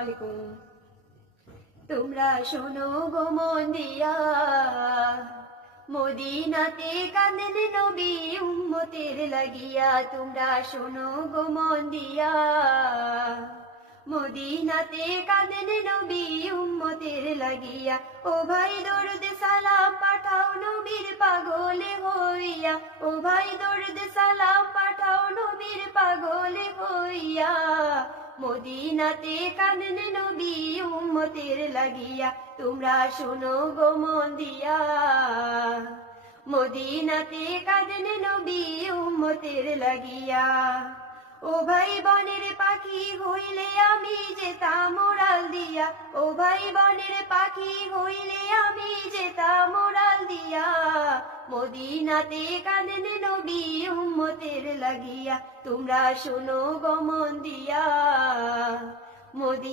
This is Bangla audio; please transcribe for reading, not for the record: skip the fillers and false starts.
আলাইকুম। তোমরা শোনো গো মন দিয়া, মদিনাতে কাঁদেন নবী উম্মতের লাগিয়া। তোমরা শোনো গো মন দিয়া, মদিনাতে কাঁদেন নবী উম্মতের লাগিয়া। ও ভাই দরুদ সালাম পাঠাও নবীর পাগলে হইয়া, ও ভাই দরুদ সালাম পাঠাও নবীর পাগলে হইয়া। মদিনাতে কাঁদেন নবী উম্মতের লাগিয়া। তোমরা শোনো গো মন দিয়া, মদিনাতে কাঁদেন নবী উম্মতের লাগিয়া। ও ভাই বনের পাখি হইলে আমি যেতাম উড়াল দিয়া, ও ভাই বনের পাখি হইলে আমি যেতাম উড়াল দিয়া। মদিনাতে কাঁদেন নবী উম্মতের লাগিয়া। তোমরা শোনো গো মন দিয়া,